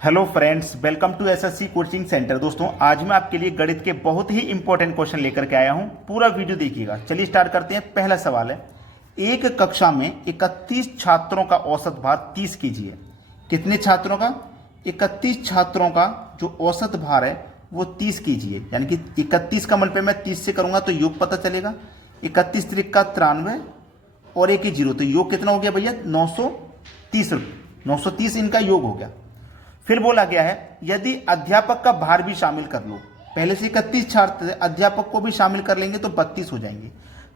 Hello friends, welcome to SSC coaching centre. दोस्तों, आज मैं आपके लिए गणित के बहुत ही इंपॉर्टेंट क्वेश्चन लेकर के आया हूं। पूरा वीडियो देखिएगा। चलिए स्टार्ट करते हैं। पहला सवाल है, एक कक्षा में 31 छात्रों का औसत भार 30 केजी है। कितने छात्रों का? 31 छात्रों का जो औसत भार है वो 30 केजी है। यानी कि 31 का मल्टीप्लाई मैं 30 से करूंगा तो योग पता चलेगा। 31 त्रिका 93 और एक ही जीरो, तो योग कितना हो गया भैया? 930। 930 इनका योग हो गया। फिर बोला गया है, यदि अध्यापक का भार भी शामिल कर लो। पहले से 31 छात्र थे, अध्यापक को भी शामिल कर लेंगे तो 32 हो जाएंगे।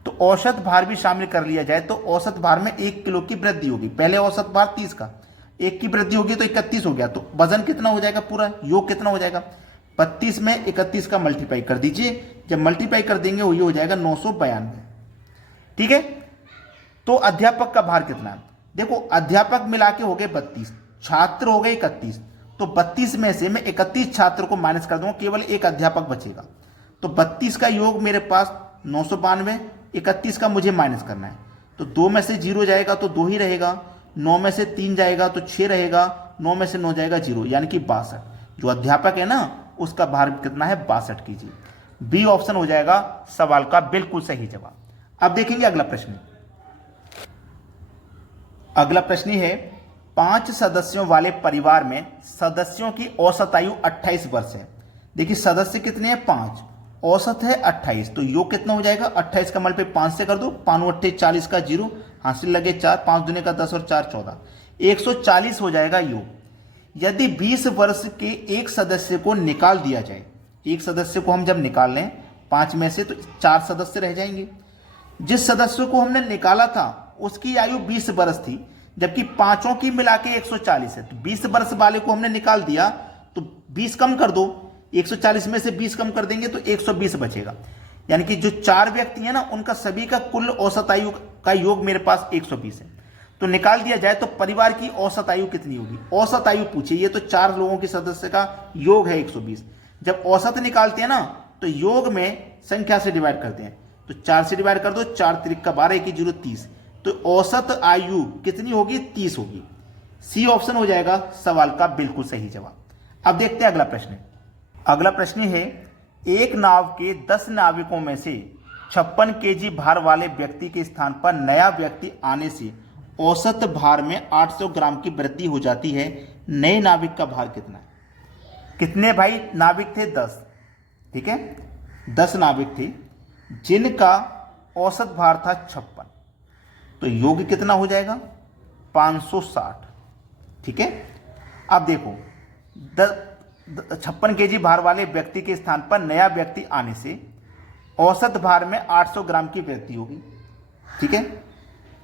तो औसत भार भी शामिल कर लिया जाए तो औसत भार में 1 किलो की वृद्धि होगी। पहले औसत भार 30 का, 1 की वृद्धि होगी तो 31 हो गया। तो वजन कितना हो जाएगा? पूरा योग कितना हो जाएगा? 32 में 31 का मल्टीप्लाई कर दीजिए। जब मल्टीप्लाई कर देंगे वो ये हो जाएगा 992। ठीक है। तो अध्यापक का भार कितना है? देखो, अध्यापक मिला के हो गए 32, छात्र हो गए 31। तो 32 में से मैं 31 छात्र को माइनस कर दूंगा, केवल एक अध्यापक बचेगा। तो 32 का योग मेरे पास 992, 31 का मुझे माइनस करना है। तो 2 में से 0 जाएगा तो 2 ही रहेगा, 9 में से 3 जाएगा तो 6 रहेगा, 9 में से 9 जाएगा 0, यानी कि 62। जो अध्यापक है ना, उसका भार कितना है? 62 केजी। बी ऑप्शन हो जाएगा सवाल का बिल्कुल सही जवाब। अब देखेंगे अगला प्रश्न। अगला प्रश्न है, 5 सदस्यों वाले परिवार में सदस्यों की औसत आयु 28 वर्ष है। देखिए, सदस्य कितने हैं? 5, औसत है 28। तो योग कितना हो जाएगा? 28 का मल्टीप्लाई 5 से कर दो, 5 8 40 का 0, हासिल लगे 4, 5 दूने का 10 और 4 14, 140 हो जाएगा योग। यदि 20 वर्ष के एक सदस्य को निकाल दिया जाए, एक सदस्य को हम जब निकाल लें 5 में से तो 4 सदस्य रह जाएंगे। जिस सदस्य को हमने निकाला था उसकी आयु 20 वर्ष थी, जबकि पांचों की मिला के 140 है। तो 20 वर्ष वाले को हमने निकाल दिया तो 20 कम कर दो, 140 में से 20 कम कर देंगे तो 120 बचेगा। यानी कि जो 4 व्यक्ति हैं ना, उनका सभी का कुल औसत आयु का योग मेरे पास 120 है। तो निकाल दिया जाए तो परिवार की औसत आयु कितनी होगी? औसत आयु पूछिए। ये तो 4 लोगों की सदस्य का योग है 120। जब औसत निकालते हैं ना तो योग में संख्या से डिवाइड करते हैं। तो 4 से डिवाइड कर दो, 4 त्रिक का 12, 1 0 30। तो औसत आयु कितनी होगी? 30 होगी। सी ऑप्शन हो जाएगा सवाल का बिल्कुल सही जवाब। अब देखते हैं अगला प्रश्न। अगला प्रश्न है, एक नाव के 10 नाविकों में से 56 केजी भार वाले व्यक्ति के स्थान पर नया व्यक्ति आने से औसत भार में 800 ग्राम की वृद्धि हो जाती है। नए नाविक का भार कितना है? कितने भाई नाविक थे? 10। ठीक है, 10 नाविक थे जिनका औसत भार था 56। तो योग कितना हो जाएगा? 560। ठीक है। अब देखो, 56 केजी भार वाले व्यक्ति के स्थान पर नया व्यक्ति आने से औसत भार में 800 ग्राम की वृद्धि होगी। ठीक है,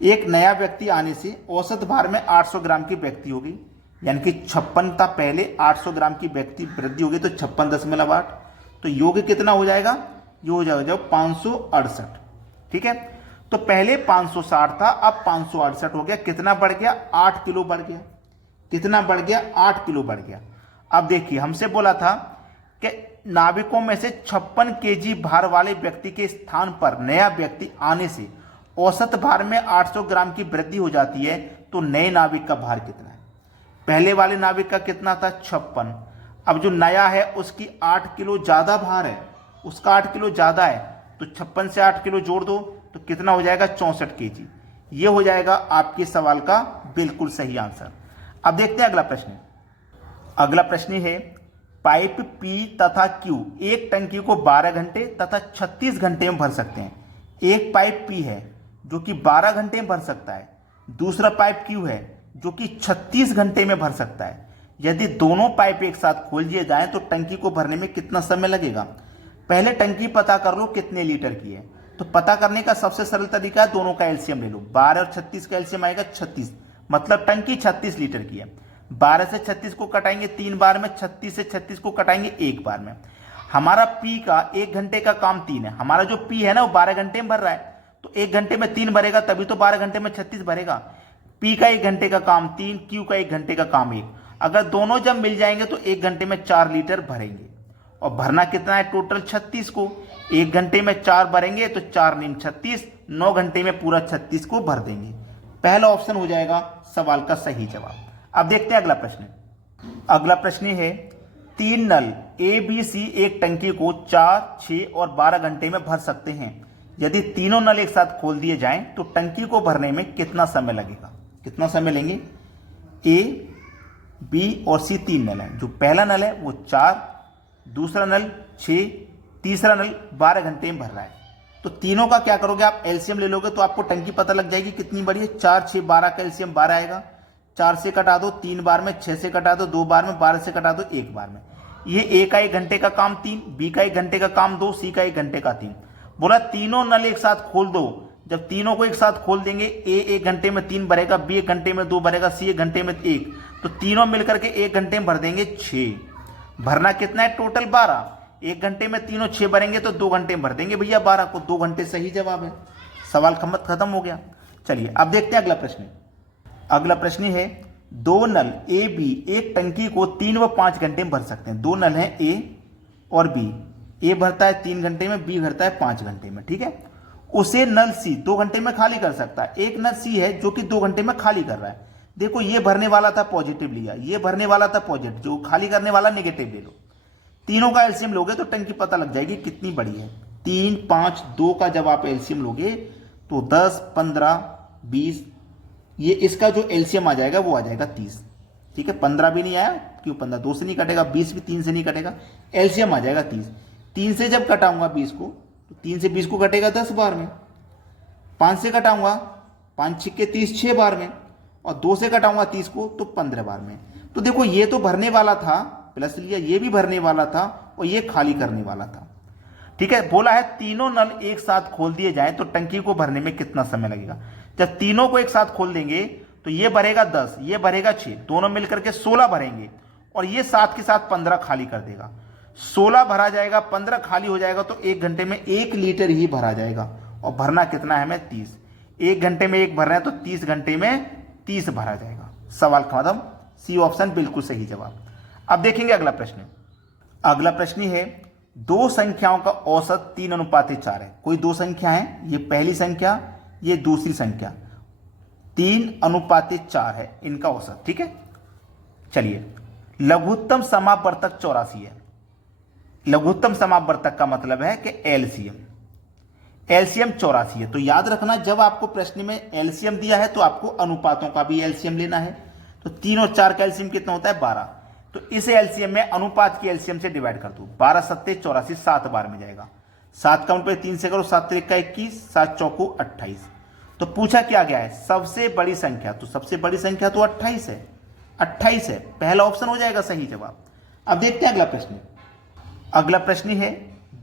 एक नया व्यक्ति आने से औसत भार में 800 ग्राम की वृद्धि होगी। यानी कि 56 था पहले, 800 ग्राम की व्यक्ति वृद्धि होगी तो 56.8। तो योग कितना हो जाएगा? ये हो जाएगा 568। ठीक है, तो पहले 560 था, अब 568 हो गया। कितना बढ़ गया? 8 किलो बढ़ गया। कितना बढ़ गया? 8 किलो बढ़ गया। अब देखिए, हमसे बोला था कि नाविकों में से 56 केजी भार वाले व्यक्ति के स्थान पर नया व्यक्ति आने से औसत भार में 800 ग्राम की वृद्धि हो जाती है। तो नए नाविक का भार कितना है? पहले वाले नाविक का कितना था? 56। अब जो नया है उसकी 8 किलो ज्यादा भार है, उसका 8 किलो ज्यादा है। तो 56 से 8 किलो जोड़ दो तो कितना हो जाएगा? 64 केजी। ये हो जाएगा आपके सवाल का बिल्कुल सही आंसर। अब देखते हैं अगला प्रश्न। अगला प्रश्न है, पाइप P तथा Q एक टंकी को 12 घंटे तथा 36 घंटे में भर सकते हैं। एक पाइप P है जो कि 12 घंटे में भर सकता है, दूसरा पाइप Q है जो कि 36 घंटे में भर सकता है। यदि दोनों पाइप एक साथ खोल दिए जाएं तो टंकी को भरने में कितना समय लगेगा? पहले टंकी पता कर लो कितने लीटर की है। तो पता करने का सबसे सरल तरीका है, दोनों का एलसीएम ले लो। 12 और 36 का एलसीएम आएगा 36, मतलब टंकी 36 लीटर की है। 12 से 36 को कटाएंगे 3 बार में, 36 से 36 को कटाएंगे 1 बार में। हमारा पी का 1 घंटे का काम 3 है। हमारा जो पी है ना वो 12 घंटे में भर रहा है, तो 1 घंटे में 3 भरेगा, तभी तो 12 घंटे में 36 भरेगा। पी का 1 घंटे का काम 3, क्यू का 1 घंटे का काम 1। अगर दोनों जब मिल जाएंगे तो 1 घंटे में 4 लीटर भरेंगे। और भरना कितना है? टोटल 36 को। 1 घंटे में 4 भरेंगे तो 4 × 36, 9 घंटे में पूरा 36 को भर देंगे। पहला ऑप्शन हो जाएगा सवाल का सही जवाब। अब देखते हैं अगला प्रश्न। अगला प्रश्न है, 3 नल ए बी सी एक टंकी को 4, 6 और 12 घंटे में भर सकते हैं। यदि तीनों नल एक साथ खोल दिए जाएं तो टंकी को भरने में कितना समय लगेगा? कितना समय लेंगे? ए, बी और सी 3 नल हैं। जो पहला नल है वो 4, दूसरा नल 6, तीसरा नल 12 घंटे में भर रहा है। तो तीनों का क्या करोगे आप? एलसीएम ले लोगे तो आपको टंकी पता लग जाएगी कितनी बड़ी है। 4, 6, 12 का एलसीएम 12 आएगा। 4 से कटा दो 3 बार में, 6 से कटा दो 2 बार में, 12 से कटा दो 1 बार में। ये ए का 1 घंटे का काम 3, बी का 1 घंटे का काम 2, सी का 1 घंटे का 3। बोला तीनों नल एक साथ खोल दो। जब तीनों को एक साथ खोल देंगे, ए 1 घंटे में 3 भरेगा, बी 1 घंटे में 2 भरेगा, सी 1 घंटे में 1, तो तीनों मिलकर के 1 घंटे में भर देंगे 6। भरना कितना है? टोटल 12। 1 घंटे में तीनों 6 भरेंगे तो 2 घंटे में भर देंगे भैया 12 को। 2 घंटे सही जवाब है। सवाल खत्म हो गया। चलिए अब देखते हैं अगला प्रश्न। अगला प्रश्न है, 2 नल ए बी एक टंकी को 3 व 5 घंटे में भर सकते हैं। 2 नल हैं ए और बी। ए भरता है 3 घंटे में, बी भरता है 5 घंटे में। ठीक है, उसे नल सी 2 घंटे में खाली कर सकता है। एक नल सी है जो कि 2 घंटे में खाली कर रहा है। देखो ये भरने वाला था पॉजिटिव लिया, ये भरने वाला था पॉजिटिव, जो खाली करने वाला नेगेटिव ले लो। तीनों का एलसीएम लोगे तो टंकी पता लग जाएगी कितनी बड़ी है। 3, 5, 2 का जब आप एलसीएम लोगे तो 10, 15, 20, ये इसका जो एलसीएम आ जाएगा वो आ जाएगा 30। ठीक है, 15 भी नहीं आया, क्यों? 15 2 से नहीं कटेगा, 20 भी 3 से नहीं कटेगा, एलसीएम आ जाएगा 30। 3 से जब कटाऊंगा 20 को तो 3 से 20 को कटेगा 10 बार में। 5 से कटाऊंगा 5 6 30 6 बार में, और 2 से कटाऊंगा 30 को तो 15 बार में। तो देखो ये तो भरने वाला था, प्लस लिया, ये भी भरने वाला था और ये खाली करने वाला था। ठीक है, बोला है तीनों नल एक साथ खोल दिए जाएं तो टंकी को भरने में कितना समय लगेगा? जब तीनों को एक साथ खोल देंगे तो ये भरेगा 10, ये भरेगा 6, दोनों मिलकर के 16 भरेंगे, और ये साथ के साथ 15 खाली कर देगा। 16 भरा जाएगा, 15 खाली हो जाएगा, तो 1 घंटे में 1 लीटर ही भरा जाएगा। और भरना कितना है हमें? 30। 1 घंटे में 1 भर रहे हैं तो 30 घंटे में 30 भरा जाएगा। सवाल खत्म। सी ऑप्शन बिल्कुल सही जवाब। अब देखेंगे अगला प्रश्न। अगला प्रश्न है, 2 संख्याओं का औसत 3:4 है। कोई 2 संख्या है, ये पहली संख्या, ये दूसरी संख्या, 3:4 है इनका औसत। ठीक है, चलिए, लघुत्तम समापवर्तक 84 है। लघुत्तम समापवर्तक का मतलब है कि एलसीएम 84 है। तो याद रखना, जब आपको प्रश्न में एलसीएम दिया है तो आपको अनुपातों का भी एलसीएम लेना है। तो 3 और 4 का एलसीएम कितना होता है? 12। तो इस एलसीएम में अनुपात की एलसीएम से डिवाइड कर दो। 12 सत्ते 84, 7 बार में जाएगा। 7 काउंट पे 3 से करो, 7 3 का 21, 7 चौको 28। तो पूछा क्या गया है? सबसे बड़ी संख्या। तो सबसे बड़ी संख्या तो 28 है। 28 है, पहला ऑप्शन हो जाएगा सही जवाब। अब देखते हैं अगला प्रश्न। अगला प्रश्न है,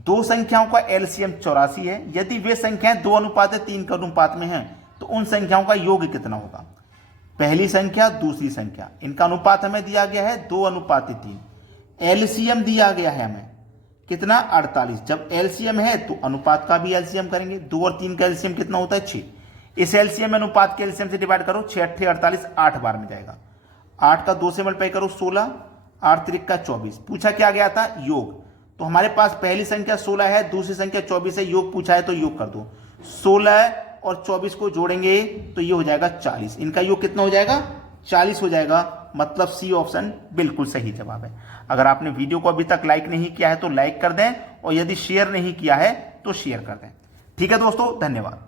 2 संख्याओं का एलसीएम 84 है। यदि वे संख्याएं 2:3 के अनुपात में हैं तो उन संख्याओं का योग कितना होगा? पहली संख्या, दूसरी संख्या, इनका अनुपात हमें दिया गया है 2:3। एलसीएम दिया गया है हमें कितना? 48। जब एलसीएम है तो अनुपात का भी एलसीएम करेंगे। 2 और 3 का एलसीएम कितना होता है? 6। इस एलसीएम में अनुपात के एलसीएम से डिवाइड करो, 6 8 48, 8 बार में जाएगा। 8 का 2 से मल्टीप्लाई करो 16, 8 3 का 24। पूछा क्या गया था? योग। तो हमारे पास पहली संख्या 16 है, दूसरी संख्या 24 है, योग पूछा है तो योग कर दो। 16 और 24 को जोड़ेंगे तो ये हो जाएगा 40। इनका योग कितना हो जाएगा? 40 हो जाएगा। मतलब सी ऑप्शन बिल्कुल सही जवाब है। अगर आपने वीडियो को अभी तक लाइक नहीं किया है तो लाइक कर दें, और यदि शेयर नहीं किया है तो शेयर कर दें। ठीक है दोस्तों, धन्यवाद।